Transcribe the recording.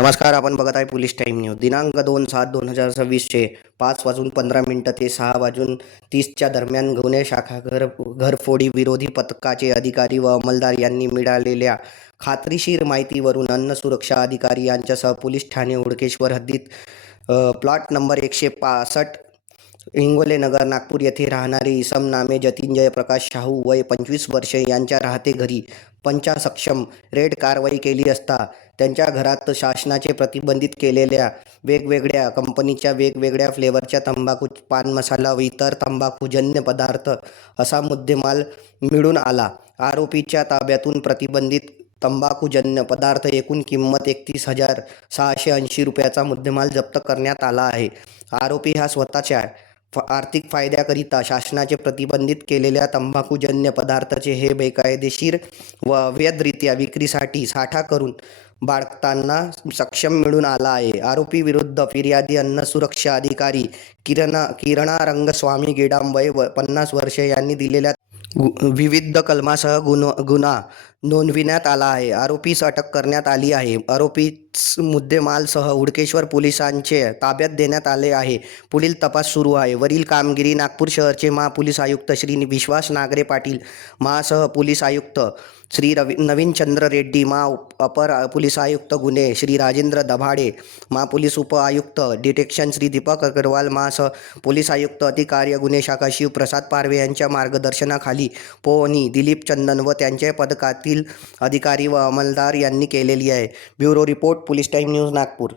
नमस्कार. आपण बघत आहे पोलीस टाईम न्यूज. दिनांक 2/7/2026 चे 5:15 ते 6:30 दरम्यान गुन्हे शाखा घरफोडी विरोधी पथकाचे अधिकारी व अंमलदार यांनी मिळालेल्या खात्रीशीर माहितीवरून अन्न सुरक्षा अधिकारी यांच्यासह पोलीस ठाणे हुडकेश्वर हद्दीत प्लॉट नंबर 165 इंगोले नगर नागपूर येथे राहणारे इसम नामे जतीन जयप्रकाश शाहू वय 25 वर्षे यांच्या राहते घरी पंचासक्षम रेड कारवाई केली असता त्यांच्या घरात शासनाचे प्रतिबंधित केलेल्या वेगवेगळ्या कंपनीच्या वेगवेगळ्या फ्लेवरच्या तंबाखू, पान मसाला व इतर तंबाखूजन्य पदार्थ असा मुद्देमाल मिळून आला. आरोपीच्या ताब्यातून प्रतिबंधित तंबाखूजन्य पदार्थ एकूण किंमत 31,680 रुपयाचा मुद्देमाल जप्त करण्यात आला आहे. आरोपी हा स्वतःच्या आर्थिक फायद्याकरिता शासनाचे प्रतिबंधित केलेल्या तंबाखूजन्य पदार्थाचे हे बेकायदेशीर व अवैधरित्या विक्रीसाठी साठा करून बाळगताना सक्षम मिळून आला आहे. आरोपी विरुद्ध फिर्यादी अन्न सुरक्षा अधिकारी किरणा रंगस्वामी गेडाम वय 50 वर्षे यांनी दिलेल्या विविध कलमासह गुन्हा नोंदविण्यात आला आहे. आरोपीस अटक करण्यात आली आहे. आरोपीस मुद्देमालसह हुडकेश्वर पोलिसांचे ताब्यात देण्यात आले आहे. पुढील तपास सुरू आहे. वरील कामगिरी नागपूर शहरचे महापोलीस आयुक्त श्री विश्वास नागरे पाटील, महासह पोलीस आयुक्त श्री नवीनचंद्र रेड्डी, अपर पोलीस आयुक्त गुन्हे श्री राजेंद्र दभाडे, महापोलीस उप आयुक्त डिटेक्शन श्री दीपक अग्रवाल, महासह पोलीस आयुक्त अतिकार्य गुन्हे शाखा शिवप्रसाद पारवे यांच्या मार्गदर्शनाखाली पोहनी दिलीप चंदन व त्यांच्या पथकातील अधिकारी व अंमलदार यांनी केलेली आहे. Bureau report, police time news, Nagpur.